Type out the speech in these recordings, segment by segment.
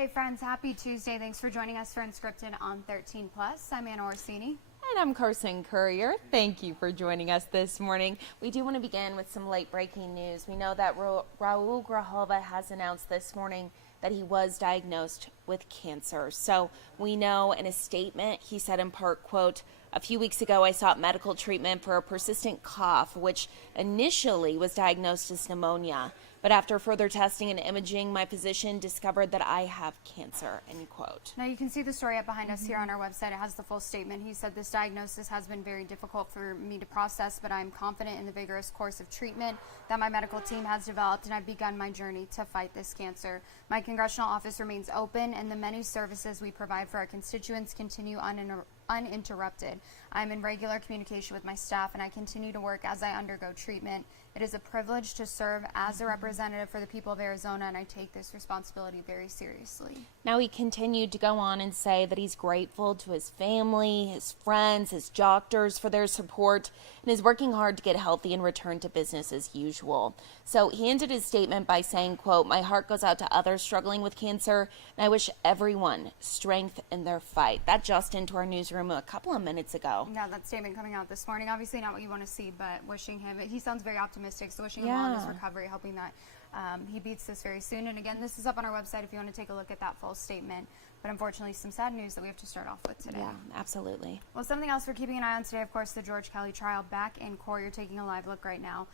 Hey friends, happy Tuesday. Thanks for joining us for Unscripted on 13 Plus. I'm Anna Orsini. And I'm Carson Courier. Thank you for joining us this morning. We do want to begin with some late breaking news. We know that Raul Grijalva has announced this morning that he was diagnosed with cancer. So we know in a statement, he said in part, quote, "A few weeks ago, I sought medical treatment for a persistent cough, which initially was diagnosed as pneumonia. But after further testing and imaging, my physician discovered that I have cancer," end quote. Now you can see the story up behind us here on our website. It has the full statement. He said, "This diagnosis has been very difficult for me to process, but I'm confident in the vigorous course of treatment that my medical team has developed, and I've begun my journey to fight this cancer. My congressional office remains open, and the many services we provide for our constituents continue uninterrupted. I'm in regular communication with my staff, and I continue to work as I undergo treatment. It is a privilege to serve as a representative for the people of Arizona, and I take this responsibility very seriously." Now, he continued to go on and say that he's grateful to his family, his friends, his doctors for their support, and is working hard to get healthy and return to business as usual. So he ended his statement by saying, quote, "My heart goes out to others struggling with cancer, and I wish everyone strength in their fight." That just into our newsroom a couple of minutes ago. Yeah, that statement coming out this morning. Obviously not what you want to see, but wishing him, he sounds very optimistic, so wishing him all in his recovery, hoping that he beats this very soon. And again, this is up on our website if you want to take a look at that full statement. But unfortunately, some sad news that we have to start off with today. Yeah, absolutely. Well, something else we're keeping an eye on today, of course, the George Kelly trial back in court. You're taking a live look right now.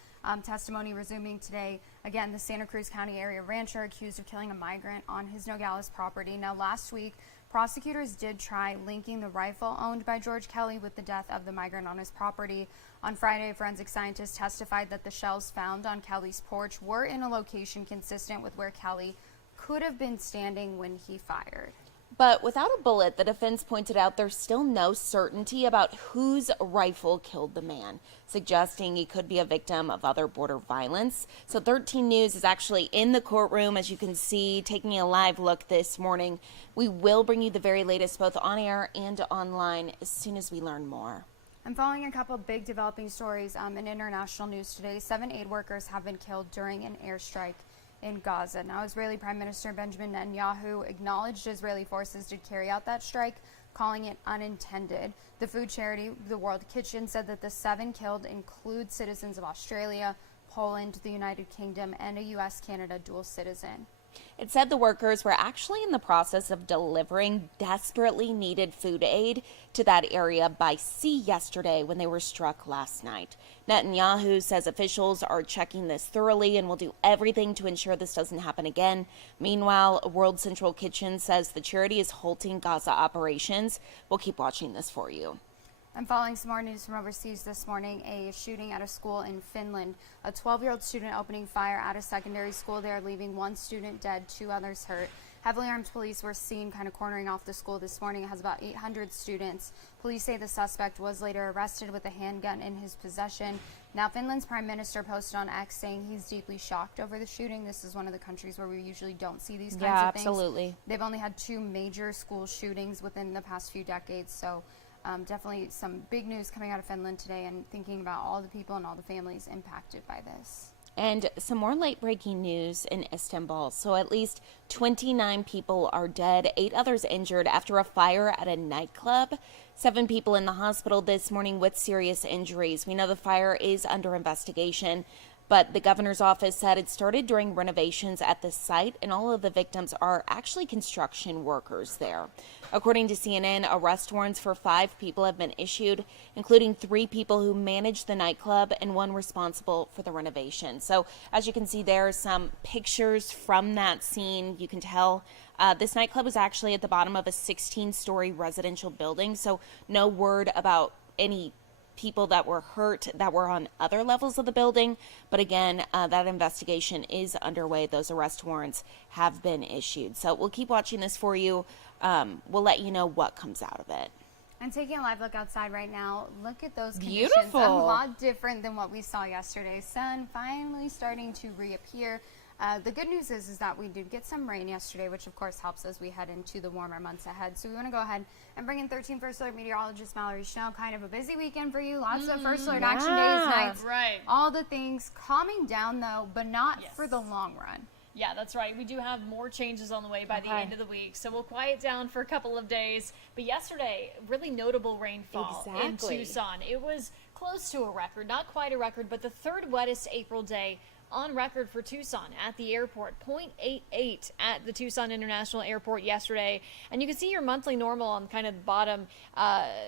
Testimony resuming today. Again, the Santa Cruz County area rancher accused of killing a migrant on his Nogales property. Now, last week, prosecutors did try linking the rifle owned by George Kelly with the death of the migrant on his property. On Friday, forensic scientists testified that the shells found on Kelly's porch were in a location consistent with where Kelly could have been standing when he fired. But without a bullet, the defense pointed out there's still no certainty about whose rifle killed the man, suggesting he could be a victim of other border violence. So 13 News is actually in the courtroom, as you can see, taking a live look this morning. We will bring you the very latest both on air and online as soon as we learn more. I'm following a couple big developing stories in international news today. 7 aid workers have been killed during an airstrike in Gaza. Now, Israeli Prime Minister Benjamin Netanyahu acknowledged Israeli forces did carry out that strike, calling it unintended. The food charity, the World Kitchen, said that the 7 killed include citizens of Australia, Poland, the United Kingdom, and a U.S.-Canada dual citizen. It said the workers were actually in the process of delivering desperately needed food aid to that area by sea yesterday when they were struck last night. Netanyahu says officials are checking this thoroughly and will do everything to ensure this doesn't happen again. Meanwhile, World Central Kitchen says the charity is halting Gaza operations. We'll keep watching this for you. I'm following some more news from overseas this morning. A shooting at a school in Finland. A 12-year-old student opening fire at a secondary school there, leaving 1 student dead, 2 others hurt. Heavily armed police were seen kind of cornering off the school this morning. It has about 800 students. Police say the suspect was later arrested with a handgun in his possession. Now, Finland's prime minister posted on X saying he's deeply shocked over the shooting. This is one of the countries where we usually don't see these kinds of things. Yeah, absolutely. They've only had 2 major school shootings within the past few decades, so definitely some big news coming out of Finland today, and thinking about all the people and all the families impacted by this. And some more late-breaking news in Istanbul. So at least 29 people are dead, 8 others injured after a fire at a nightclub. 7 people in the hospital this morning with serious injuries. We know the fire is under investigation, but the governor's office said it started during renovations at the site, and all of the victims are actually construction workers there. According to CNN, arrest warrants for 5 people have been issued, including 3 people who managed the nightclub and 1 responsible for the renovation. So as you can see, there are some pictures from that scene. You can tell this nightclub was actually at the bottom of a 16-story residential building, so no word about any people that were hurt that were on other levels of the building. But again, that investigation is underway. Those arrest warrants have been issued. So we'll keep watching this for you. We'll let you know what comes out of it. I'm taking a live look outside right now. Look at those conditions. Beautiful. A lot different than what we saw yesterday. Sun finally starting to reappear. The good news is that we did get some rain yesterday, which of course helps as we head into the warmer months ahead. So we want to go ahead and bring in 13 First Alert meteorologist Mallory Schnell. Kind of a busy weekend for you. Lots of First Alert action days, nights, right. all the things. Calming down though, but not for the long run. Yeah, that's right. We do have more changes on the way by the end of the week, so we'll quiet down for a couple of days. But yesterday, really notable rainfall in Tucson. It was close to a record, not quite a record, but the third wettest April day on record for Tucson at the airport. 0.88 at the Tucson International Airport yesterday. And you can see your monthly normal on kind of the bottom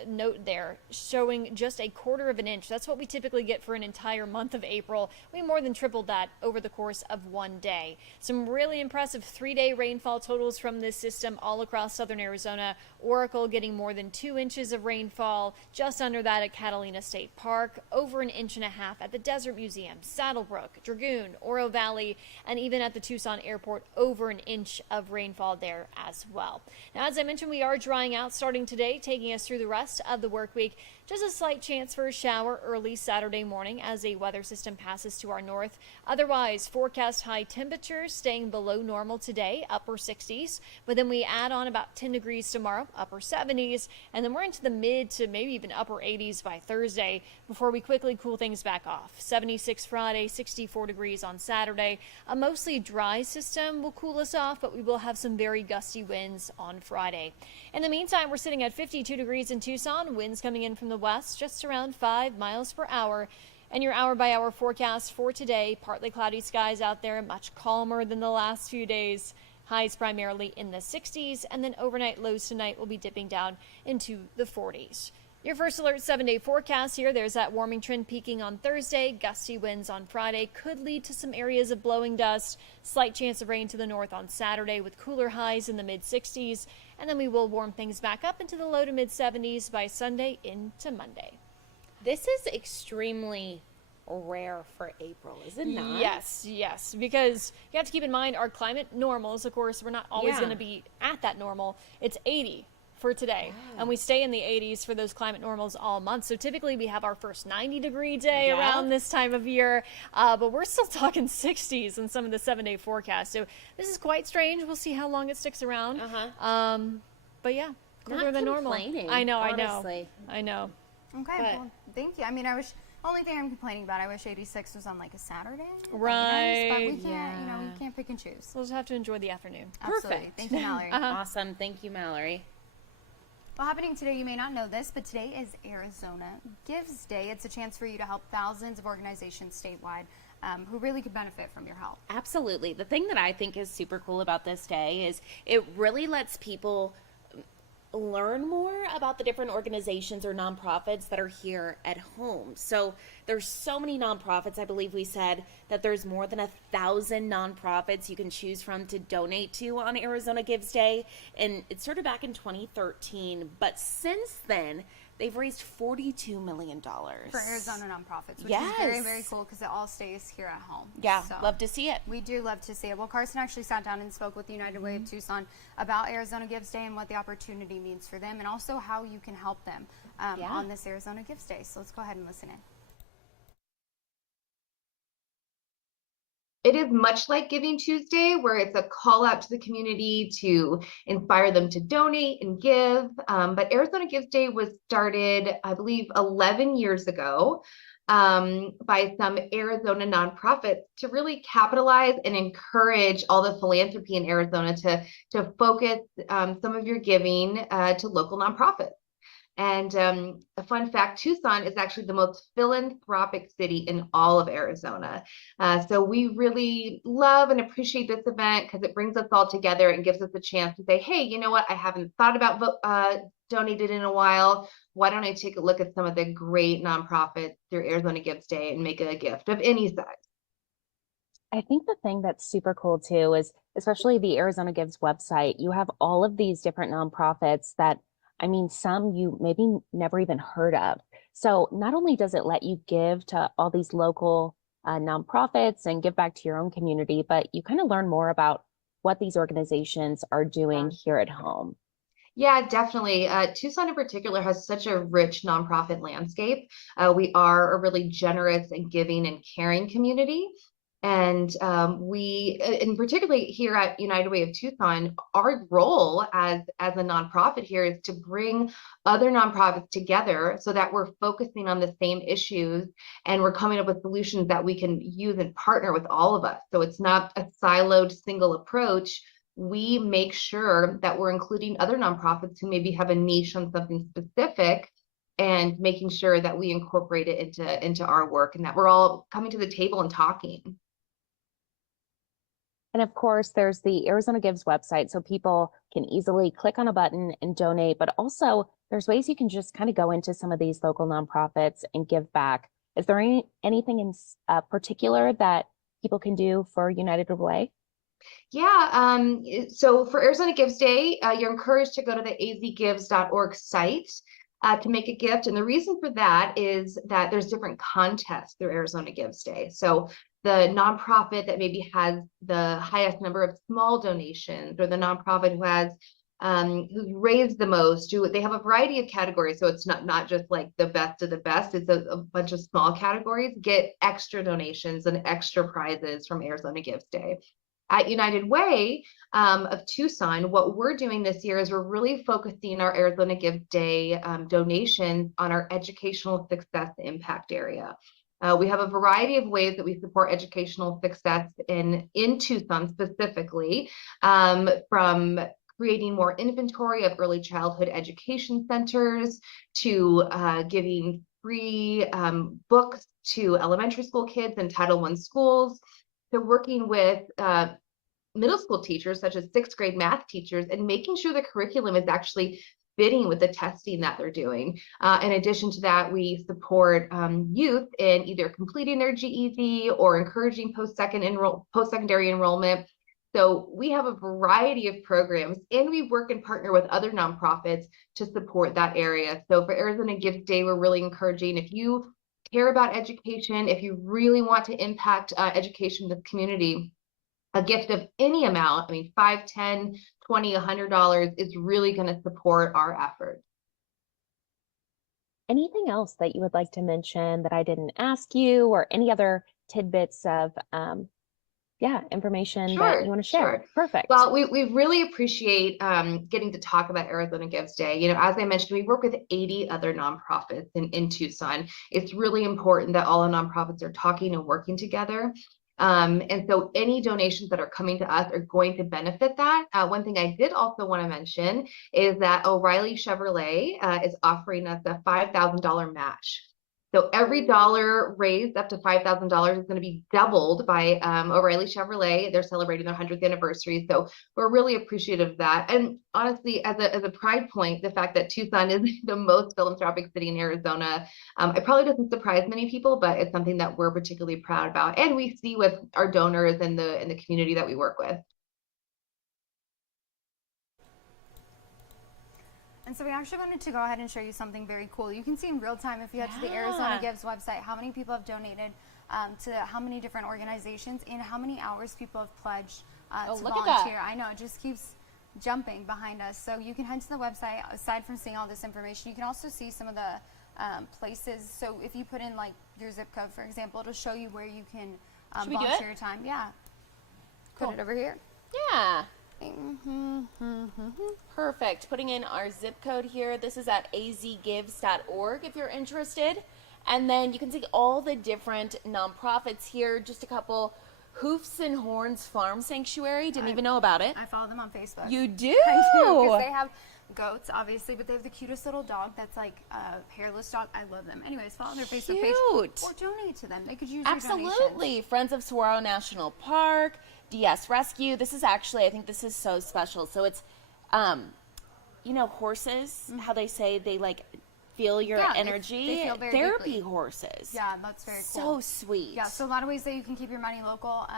note there, showing just a quarter of an inch. That's what we typically get for an entire month of April. We more than tripled that over the course of one day. Some really impressive 3-day rainfall totals from this system all across southern Arizona. Oracle getting more than 2 inches of rainfall, just under that at Catalina State Park, over an inch and a half at the Desert Museum, Saddlebrook, Dragoon, Oro Valley, and even at the Tucson Airport, over an inch of rainfall there as well. Now, as I mentioned, we are drying out starting today, taking us through the rest of the work week. Just a slight chance for a shower early Saturday morning as a weather system passes to our north. Otherwise, forecast high temperatures staying below normal today, upper 60s. But then we add on about 10 degrees tomorrow, upper 70s. And then we're into the mid to maybe even upper 80s by Thursday before we quickly cool things back off. 76 Friday, 64 degrees on Saturday. A mostly dry system will cool us off, but we will have some very gusty winds on Friday. In the meantime, we're sitting at 52 degrees in Tucson. Winds coming in from the west, just around 5 miles per hour. And your hour-by-hour forecast for today, partly cloudy skies out there, much calmer than the last few days. Highs primarily in the 60s, and then overnight lows tonight will be dipping down into the 40s. Your first alert 7-day forecast here. There's that warming trend peaking on Thursday. Gusty winds on Friday could lead to some areas of blowing dust. Slight chance of rain to the north on Saturday with cooler highs in the mid-60s. And then we will warm things back up into the low to mid-70s by Sunday into Monday. This is extremely rare for April, is it not? Yes, because you have to keep in mind our climate normals. Of course, we're not always going to be at that normal. It's 80 for today, and we stay in the 80s for those climate normals all month. So typically we have our first 90-degree day around this time of year, but we're still talking 60s in some of the 7-day forecasts. So this is quite strange. We'll see how long it sticks around. But yeah, cooler than normal. I know. Okay, But, well, thank you. I mean, only thing I'm complaining about, I wish 86 was on like a Saturday. Right. But we can't, we can't pick and choose. We'll just have to enjoy the afternoon. Absolutely. Perfect. Thank you, Mallory. Awesome. Thank you, Mallory. Well, happening today, you may not know this, but today is Arizona Gives Day. It's a chance for you to help thousands of organizations statewide who really could benefit from your help. Absolutely. The thing that I think is super cool about this day is it really lets people learn more about the different organizations or nonprofits that are here at home. So there's so many nonprofits. I believe we said that there's more than 1,000 nonprofits you can choose from to donate to on Arizona Gives Day. And it started back in 2013, but since then they've raised $42 million. For Arizona nonprofits, which is very, very cool because it all stays here at home. Yeah, so love to see it. We do love to see it. Well, Carson actually sat down and spoke with the United Way of Tucson about Arizona Gives Day and what the opportunity means for them and also how you can help them on this Arizona Gives Day. So let's go ahead and listen in. It is much like Giving Tuesday, where it's a call out to the community to inspire them to donate and give. But Arizona Gives Day was started, I believe, 11 years ago by some Arizona nonprofits to really capitalize and encourage all the philanthropy in Arizona to focus some of your giving to local nonprofits. And a fun fact, Tucson is actually the most philanthropic city in all of Arizona. So we really love and appreciate this event because it brings us all together and gives us a chance to say, hey, you know what? I haven't thought about donated in a while. Why don't I take a look at some of the great nonprofits through Arizona Gives Day and make a gift of any size? I think the thing that's super cool too is, especially the Arizona Gives website, you have all of these different nonprofits that, I mean, some you maybe never even heard of. So not only does it let you give to all these local nonprofits and give back to your own community, but you kind of learn more about what these organizations are doing here at home. Yeah, definitely. Tucson in particular has such a rich nonprofit landscape. We are a really generous and giving and caring community. And and particularly here at United Way of Tucson, our role as a nonprofit here is to bring other nonprofits together so that we're focusing on the same issues and we're coming up with solutions that we can use and partner with all of us. So it's not a siloed single approach. We make sure that we're including other nonprofits who maybe have a niche on something specific and making sure that we incorporate it into our work and that we're all coming to the table and talking. And of course, there's the Arizona Gives website, so people can easily click on a button and donate. But also, there's ways you can just kind of go into some of these local nonprofits and give back. Is there anything in particular that people can do for United Way? Yeah, so for Arizona Gives Day, you're encouraged to go to the azgives.org site to make a gift. And the reason for that is that there's different contests through Arizona Gives Day. So the nonprofit that maybe has the highest number of small donations, or the nonprofit who has who's raised the most, they have a variety of categories. So it's not just like the best of the best, it's a bunch of small categories, get extra donations and extra prizes from Arizona Gives Day. At United Way of Tucson, what we're doing this year is we're really focusing our Arizona Gives Day donations on our educational success impact area. We have a variety of ways that we support educational success in Tucson specifically, from creating more inventory of early childhood education centers to giving free books to elementary school kids in Title I schools, to working with middle school teachers, such as sixth grade math teachers, and making sure the curriculum is actually fitting with the testing that they're doing. In addition to that, we support youth in either completing their GED or encouraging post-secondary enrollment. So we have a variety of programs, and we work and partner with other nonprofits to support that area. So for Arizona Gives Day, we're really encouraging, if you care about education, if you really want to impact education in the community, a gift of any amount, I mean, $5, $10, $20, $100 is really going to support our efforts. Anything else that you would like to mention that I didn't ask you, or any other tidbits of information that you want to share? Sure. Perfect. Well, we really appreciate getting to talk about Arizona Gives Day. You know, as I mentioned, we work with 80 other nonprofits in Tucson. It's really important that all the nonprofits are talking and working together. And so any donations that are coming to us are going to benefit that. One thing I did also want to mention is that O'Reilly Chevrolet is offering us a $5,000 match. So every dollar raised up to $5,000 is going to be doubled by O'Reilly Chevrolet. They're celebrating their 100th anniversary. So we're really appreciative of that. And honestly, as a pride point, the fact that Tucson is the most philanthropic city in Arizona, it probably doesn't surprise many people, but it's something that we're particularly proud about. And we see with our donors and the community that we work with. And so we actually wanted to go ahead and show you something very cool. You can see in real time, if you head to the Arizona Gives website, how many people have donated to how many different organizations and how many hours people have pledged to volunteer. I know, it just keeps jumping behind us. So you can head to the website. Aside from seeing all this information, you can also see some of the places. So if you put in like your zip code, for example, it'll show you where you can volunteer your time. Yeah. Cool. Put it over here. Yeah. Perfect. Putting in our zip code here. This is at azgives.org if you're interested. And then you can see all the different nonprofits here. Just a couple. Hoofs and Horns Farm Sanctuary. Didn't even know about it. I follow them on Facebook. You do? I do, because they have goats, obviously, but they have the cutest little dog that's like a hairless dog. I love them. Anyways, follow their Facebook page or donate to them. They could use your donations. Absolutely. Friends of Saguaro National Park, DS Rescue. This is actually, I think this is so special. So it's, you know, horses, how they say they like feel your energy. They feel very Therapy deeply. Horses. Yeah, that's very cool. So sweet. Yeah, so a lot of ways that you can keep your money local.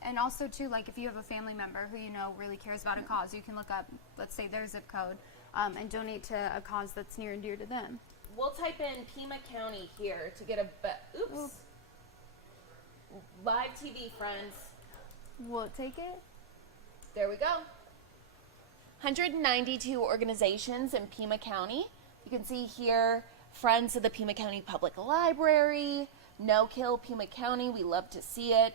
And also, too, like if you have a family member who you know really cares about a cause, you can look up, let's say, their zip code and donate to a cause that's near and dear to them. We'll type in Pima County here to get a, oops. Live TV, friends. We'll take it. There we go. 192 organizations in Pima County. You can see here, Friends of the Pima County Public Library, No Kill Pima County, we love to see it.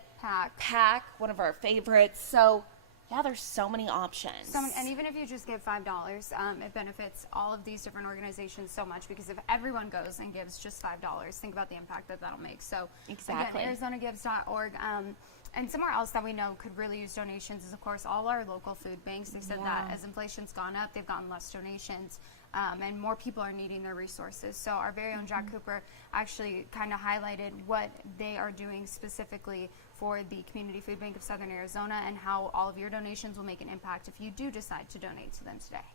Pack, one of our favorites. So yeah, there's so many options. And even if you just give $5, it benefits all of these different organizations so much, because if everyone goes and gives just $5, think about the impact that that'll make. So exactly. Again, ArizonaGives.org. And somewhere else that we know could really use donations is, of course, all our local food banks. They said that as inflation's gone up, they've gotten less donations, and more people are needing their resources. So our very own Jack Cooper actually kind of highlighted what they are doing specifically for the Community Food Bank of Southern Arizona, and how all of your donations will make an impact if you do decide to donate to them today.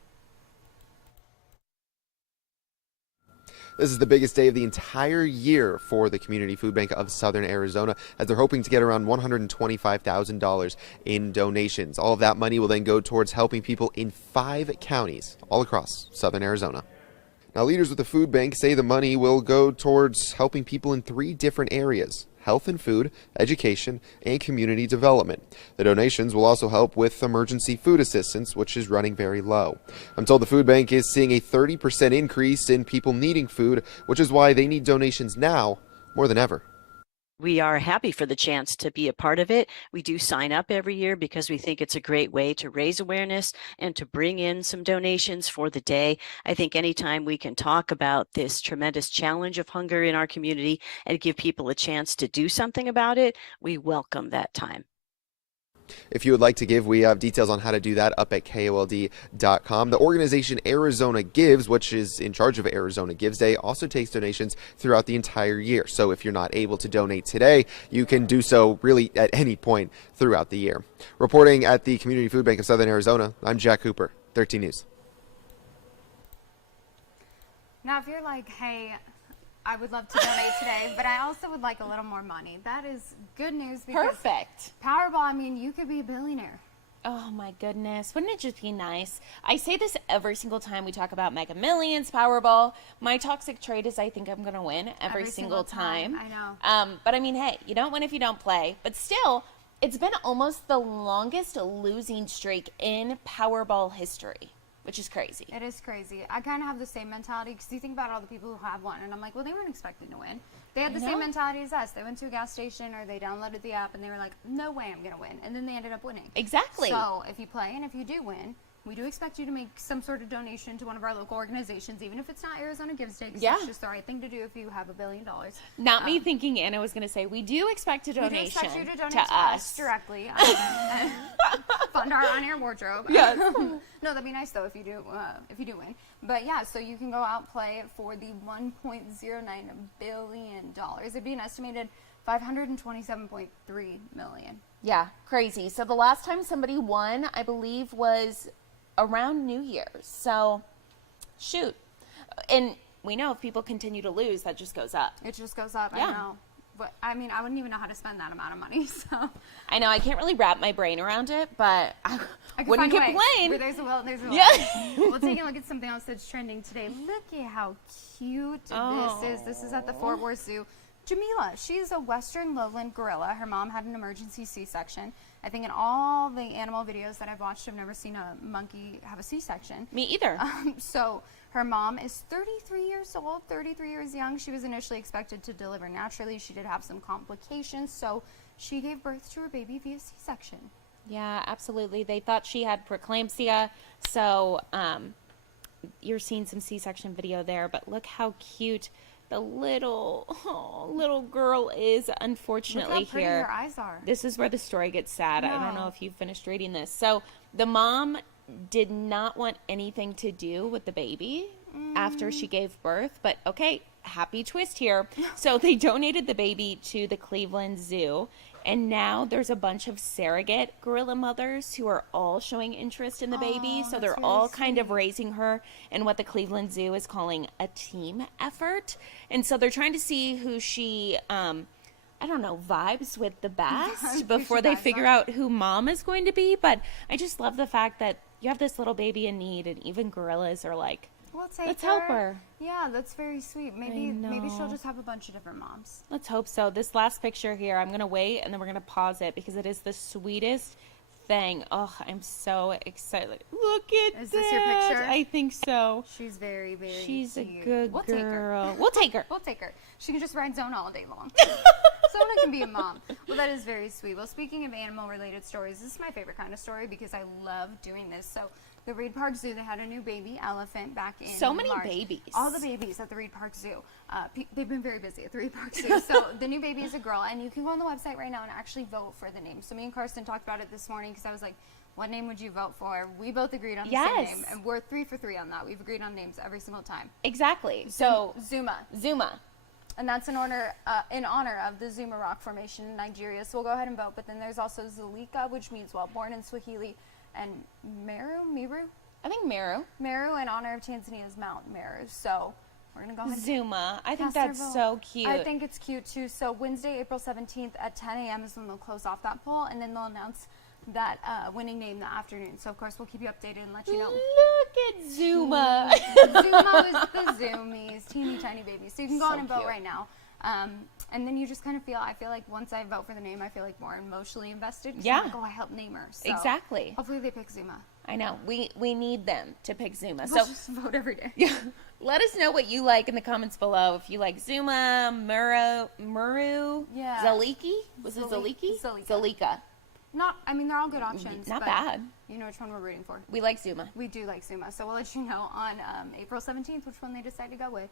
This is the biggest day of the entire year for the Community Food Bank of Southern Arizona, as they're hoping to get around $125,000 in donations. All of that money will then go towards helping people in 5 counties all across Southern Arizona. Now, leaders with the food bank say the money will go towards helping people in 3 different areas: health and food, education, and community development. The donations will also help with emergency food assistance, which is running very low. I'm told the food bank is seeing a 30% increase in people needing food, which is why they need donations now more than ever. We are happy for the chance to be a part of it. We do sign up every year because we think it's a great way to raise awareness and to bring in some donations for the day. I think anytime we can talk about this tremendous challenge of hunger in our community and give people a chance to do something about it, we welcome that time. If you would like to give, we have details on how to do that up at KOLD.com. The organization Arizona Gives, which is in charge of Arizona Gives Day, also takes donations throughout the entire year. So if you're not able to donate today, you can do so really at any point throughout the year. Reporting at the Community Food Bank of Southern Arizona, I'm Jack Cooper, 13 News. Now, if you're like, hey, I would love to donate today, but I also would like a little more money, that is good news, because Perfect. Powerball, I mean, you could be a billionaire. Oh my goodness, wouldn't it just be nice? I say this every single time we talk about Mega Millions, Powerball. My toxic trait is I think I'm going to win every single time. I know. But I mean, hey, you don't win if you don't play. But still, it's been almost the longest losing streak in Powerball history, which is crazy. It is crazy. I kind of have the same mentality, because you think about all the people who have won, and I'm like, well, they weren't expecting to win. They had the same mentality as us. They went to a gas station or they downloaded the app and they were like, no way I'm going to win. And then they ended up winning. Exactly. So if you play and if you do win, we do expect you to make some sort of donation to one of our local organizations, even if it's not Arizona Gives Day, because it's just the right thing to do if you have $1 billion. Not me thinking Anna was going to say, we do expect a donation we do expect you to donate to us directly. Fund our on-air wardrobe. Yes. No, that'd be nice though if you do win. But yeah, so you can go out and play for the $1.09 billion. It'd be an estimated $527.3 million. Yeah, crazy. So the last time somebody won, I believe, was around New Year's. So, shoot. And we know if people continue to lose, that just goes up. It just goes up, Yeah. I know. But, I mean, I wouldn't even know how to spend that amount of money, so. I know, I can't really wrap my brain around it, but I can wouldn't find a way. complain. Where there's a will, there's a way. Yeah. Well, taking a look at something else that's trending today. Look at how cute this is. This is at the Fort Worth Zoo. Jamila, she is a Western lowland gorilla. Her mom had an emergency C-section. I think in all the animal videos that I've watched, I've never seen a monkey have a C-section. Me either. So her mom is 33 years old, 33 years young. She was initially expected to deliver naturally. She did have some complications, so she gave birth to her baby via C-section. Yeah, absolutely. They thought she had preeclampsia, so you're seeing some C-section video there, but look how cute the little girl is. Unfortunately, Look how pretty here her eyes are. This is where the story gets sad. I don't No. know if you finished reading this. So the mom did not want anything to do with the baby after she gave birth, but okay, happy twist here. So they donated the baby to the Cleveland Zoo, and now there's a bunch of surrogate gorilla mothers who are all showing interest in the baby. So they're really all kind of raising her in what the Cleveland Zoo is calling a team effort. And so they're trying to see who she, I don't know, vibes with the best before they figure out who mom is going to be. But I just love the fact that you have this little baby in need, and even gorillas are like, let's help her. Yeah, that's very sweet. Maybe she'll just have a bunch of different moms. Let's hope so. This last picture here, I'm going to wait and then we're going to pause it because it is the sweetest thing. Oh, I'm so excited. Look at Is this your picture? I think so. She's very, very She's cute. a good We'll take her. girl. We'll take her. We'll take her. She can just ride Zona all day long. Zona can be a mom. Well, that is very sweet. Well, speaking of animal-related stories, this is my favorite kind of story because I love doing this. So, the Reed Park Zoo, they had a new baby elephant back in So many March. babies. All the babies at the Reed Park Zoo. They've been very busy at the Reed Park Zoo. So, the new baby is a girl, and you can go on the website right now and actually vote for the name. So, me and Karsten talked about it this morning because I was like, what name would you vote for? We both agreed on the same name, and we're 3 for 3 on that. We've agreed on names every single time. Exactly. So Zuma. And that's in honor of the Zuma Rock Formation in Nigeria. So we'll go ahead and vote. But then there's also Zalika, which means well born in Swahili, and Meru I think Meru. in honor of Tanzania's Mount Meru. So we're gonna go ahead. Zuma. I think cast our that's vote. so cute. I think it's cute too. So Wednesday, April 17th at 10 a.m. is when they'll close off that poll, and then they'll announce that winning name that afternoon. So of course we'll keep you updated and let you know. Look at Zuma. Zuma was the Zoomies, teeny tiny babies. So you can go So on and vote cute. right now. And then you just kind of I feel like once I vote for the name, I feel like more emotionally invested. 'Cause Yeah. I'm like, oh, I helped name her. So Exactly. hopefully they pick Zuma. I know. We need them to pick Zuma. We'll So just vote every day. let us know what you like in the comments below. If you like Zuma, Muru, Yeah. Zaliki. Was it Zaliki? Zalika. They're all good options. Not but bad. You know which one we're rooting for. We like Zuma. We do like Zuma. So we'll let you know on April 17th which one they decide to go with.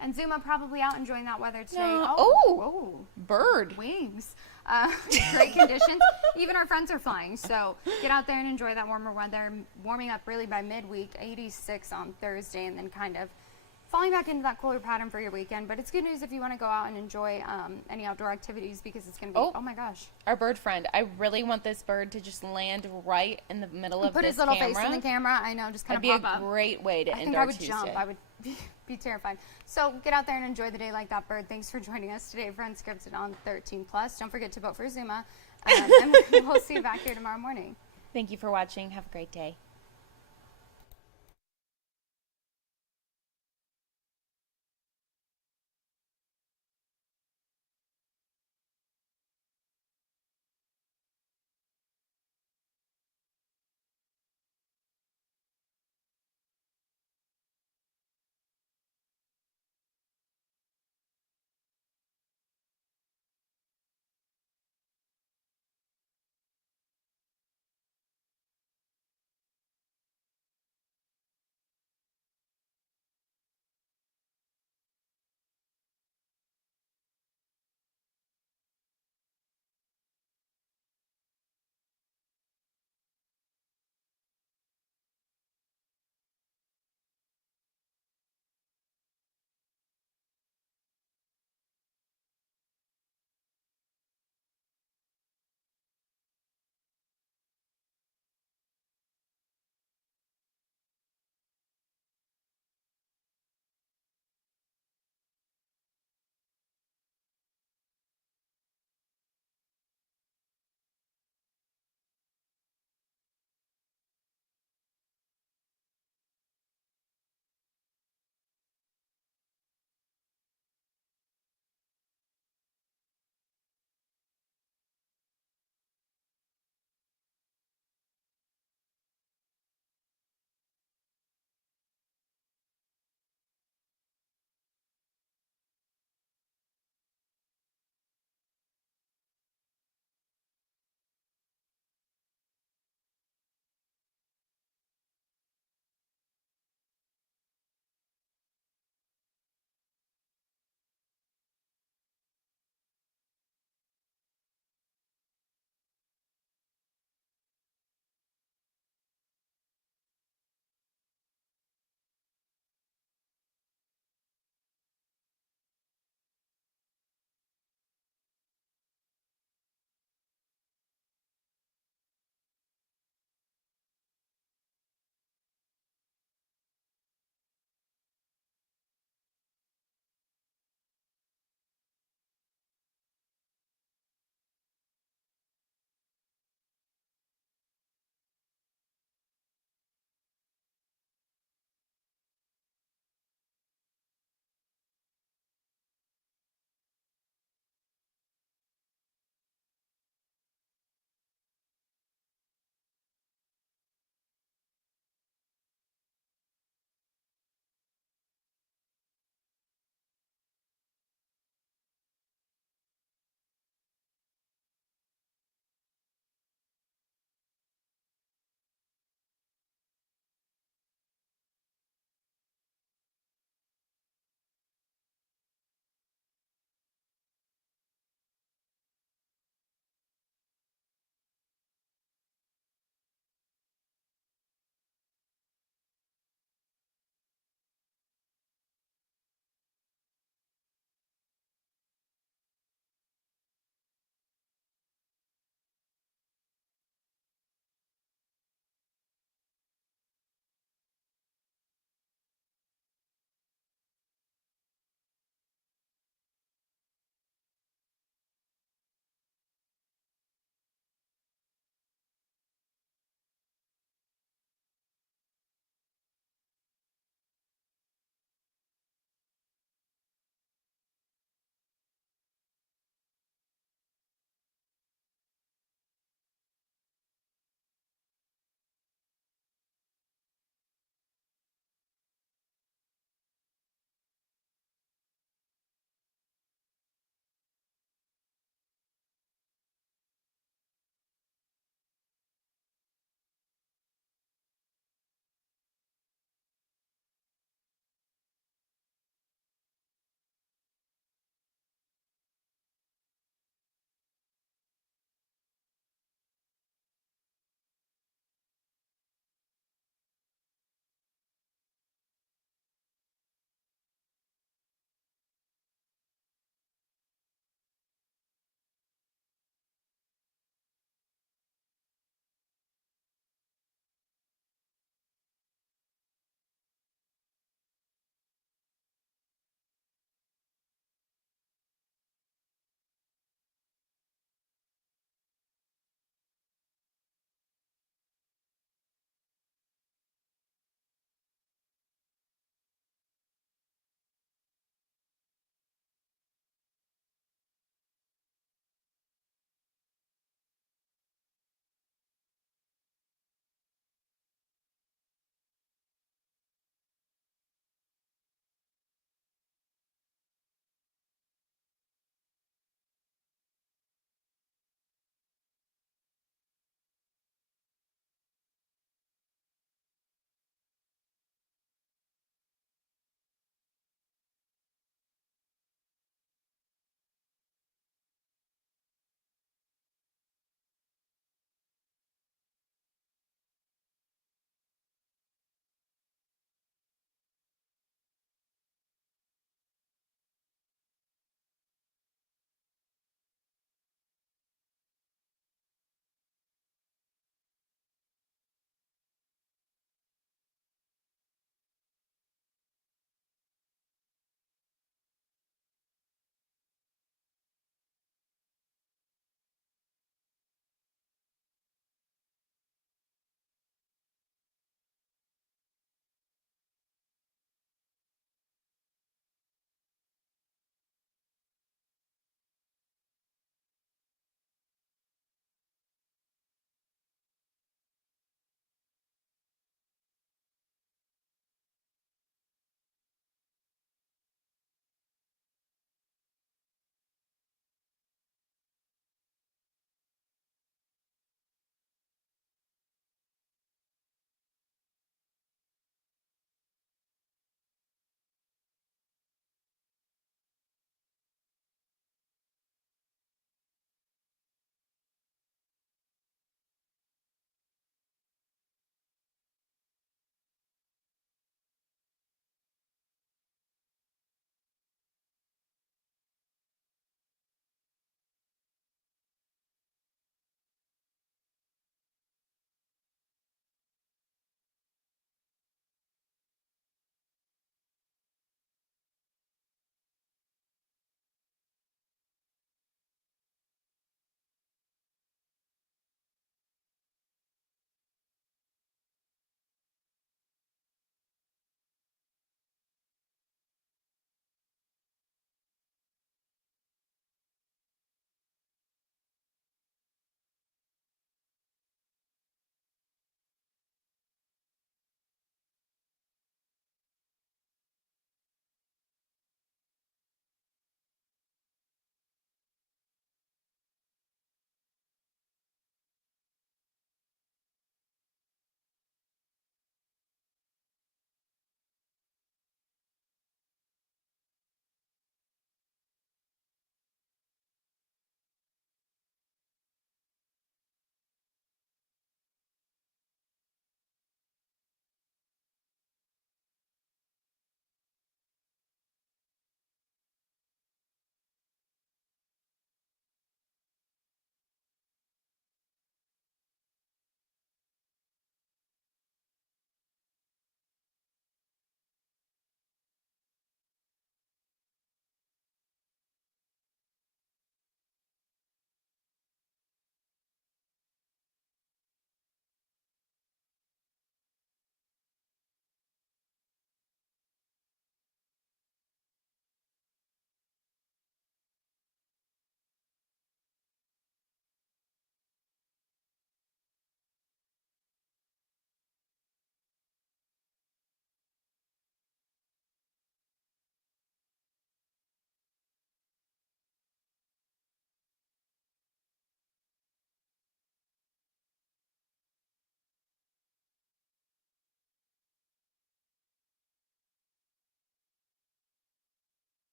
And Zuma probably out enjoying that weather today. Yeah. Oh, Bird. wings. Great conditions. Even our friends are flying. So get out there and enjoy that warmer weather. Warming up really by midweek, 86 on Thursday, and then kind of falling back into that cooler pattern for your weekend. But it's good news if you want to go out and enjoy any outdoor activities because it's going to be, oh my gosh. Our bird friend. I really want this bird to just land right in the middle of Put this his little camera. face in the camera. I know, just kind That'd of be pop a up. great way to I end think our I would Tuesday. jump. I would be terrified. So get out there and enjoy the day like that bird. Thanks for joining us today for Unscripted on 13 Plus. Don't forget to vote for Zuma. And we'll see you back here tomorrow morning. Thank you for watching. Have a great day.